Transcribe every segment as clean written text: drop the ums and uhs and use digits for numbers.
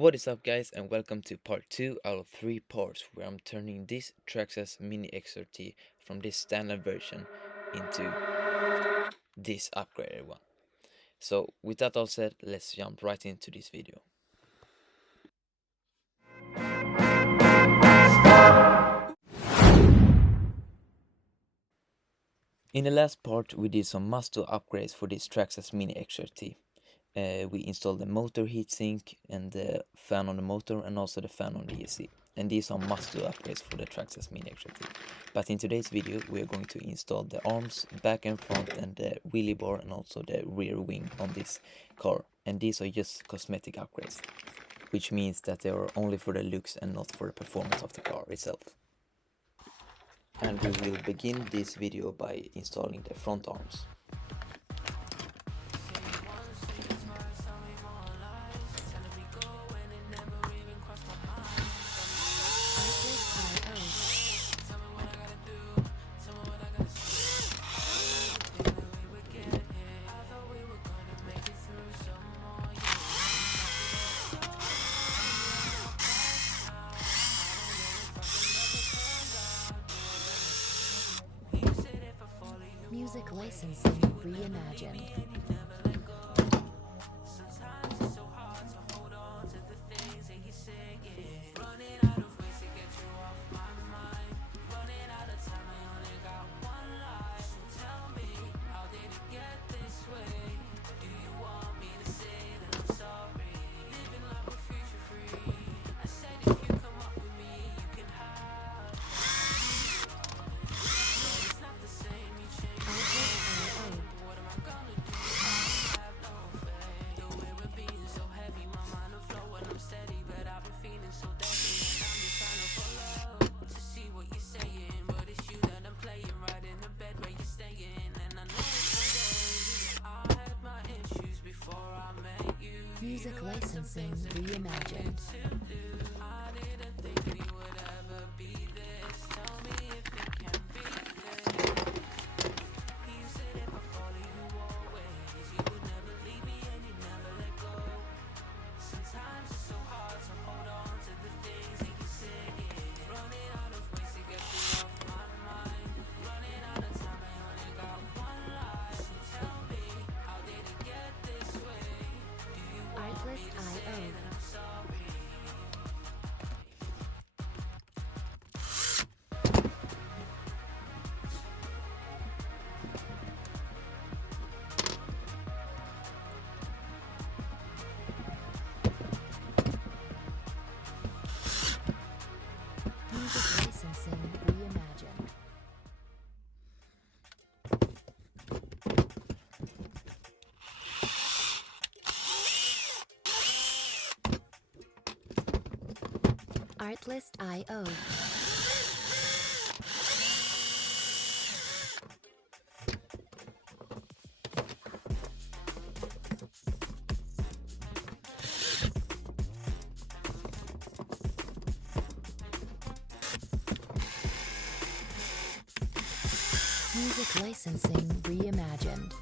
What is up, guys, and welcome to part 2 out of 3 parts where I'm turning this Traxxas Mini XRT from this standard version into this upgraded one. So with that all said, let's jump right into this video. In the last part we did some must-do upgrades for this Traxxas Mini XRT. We installed the motor heatsink and the fan on the motor and also the fan on the ESC. And these are must-do upgrades for the Traxxas Mini XRT. But in today's video we are going to install the arms, back and front, and the wheelie bar and also the rear wing on this car. And these are just cosmetic upgrades, which means that they are only for the looks and not for the performance of the car itself. And we will begin this video by installing the front arms. Music licensing reimagined. Music licensing reimagined. Music licensing reimagined. Artlist.io. Music licensing reimagined.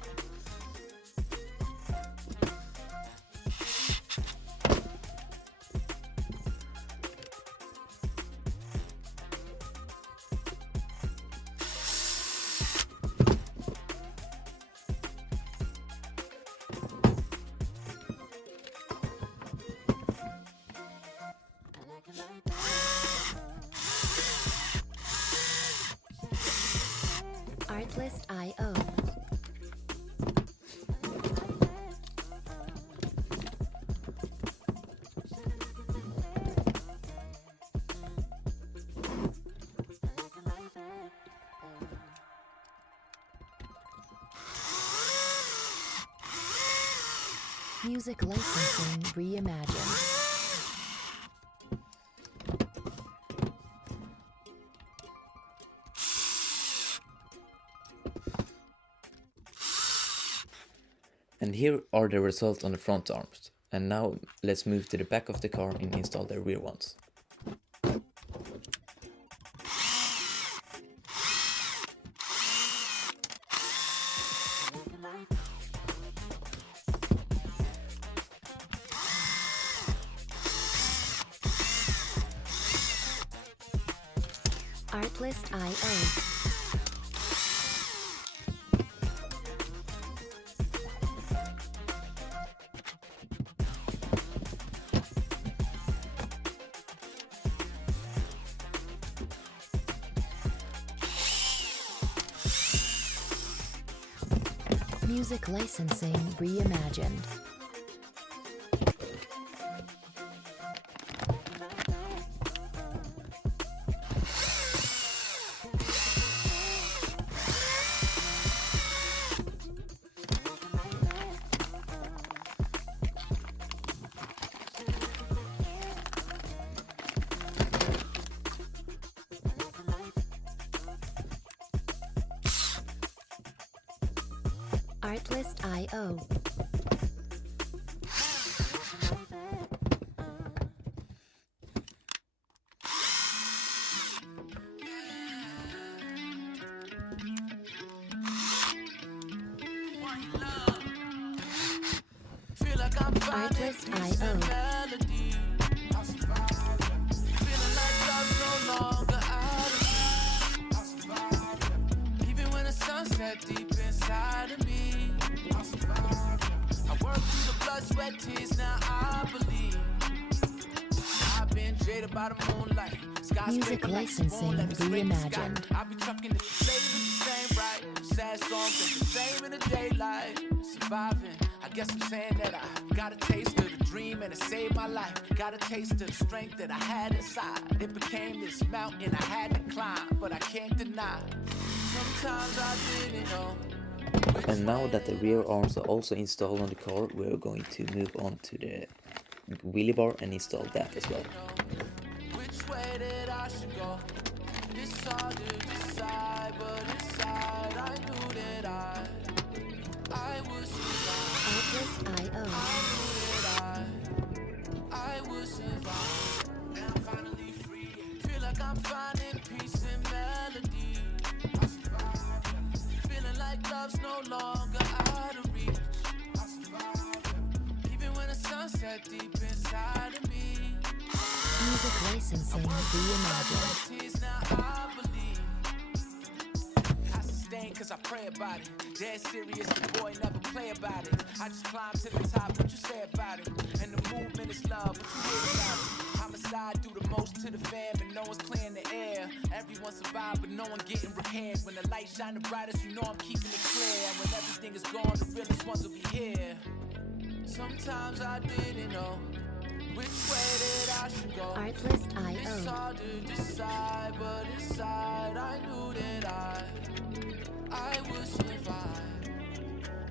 Artlist.io. Music licensing reimagined. And here are the results on the front arms. And now let's move to the back of the car and install the rear ones. Artlist.io. Music licensing reimagined. Artlist.io. Artlist.io. Deep inside of me, I work through the blood, sweat, tears. Now I believe I've been jaded by the moonlight. Music licensing reimagined. I be trucking the slave is the same, right? Sad songs ain't the same in the daylight. Surviving, I guess I'm saying that I got a taste of the dream and it saved my life. Got a taste of the strength that I had inside. It became this mountain I had to climb, but I can't deny. Sometimes I didn't know. And now that the rear arms are also installed on the car, we're going to move on to the wheelie bar and install that as well. Which way that I should go? It's hard to decide, but inside I knew that I would survive. Artlist.io. I would survive. Now I'm finally free. Feel like I'm finding peace and melody. I survive. Feeling like love's no longer out of reach. I survive. Even when the sunset deep inside of me. Music licensing reimagined. Now I believe I sustain cause I pray about it. Dead serious, the boy never play about it. I just climb to the top, what you say about it? And the movement is love, what you hear about it? Homicide do the most to the fam and no one's clearing the air. Everyone survived but no one getting repaired. When the light shine the brightest, you know I'm keeping it clear. And when everything is gone, the realest ones will be here. Sometimes I didn't know which way that I should go. It's Artlist.io. hard to decide, but inside I knew that I would survive.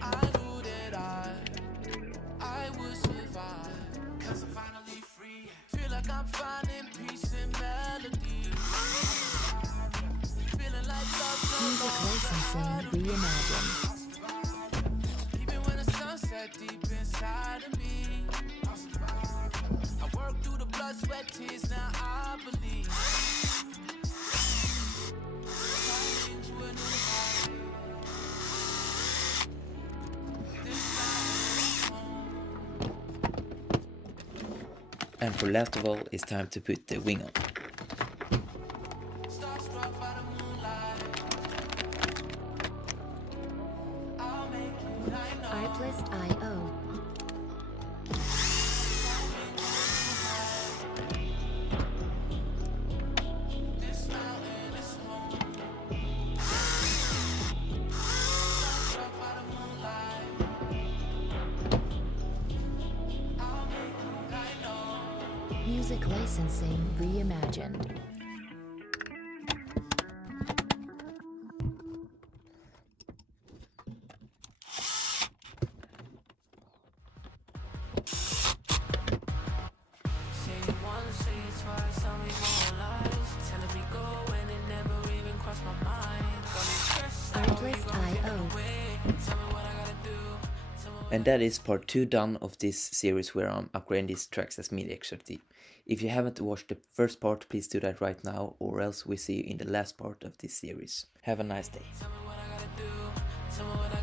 I knew that I would survive. Cause I'm finally free. Feel like I'm finding peace and melody. Feeling like love's no Music licensing reimagined. even when the sunset deep inside of me. I work through the blood, sweat, tears. Now I believe. Coming to a new life. This time is home. And for last of all, it's time to put the wing on. Starstruck by the moonlight. I'll make it, I know. Artlist.io. This mountain is home. Starstruck by the moonlight. I'll make it, I know. Music licensing reimagined. Say it once, say it twice, tell me more lies. Telling me go when it never even crossed my mind. Got me stressed out, you gon' get Artlist.io. away. Tell me what I gotta do. Tell me what And that is part 2 done of this series where I'm upgrading this Traxxas MIDI XRT. If you haven't watched the first part, please do that right now, or else we see you in the last part of this series. Have a nice day. Tell me what I gotta do. Tell me what I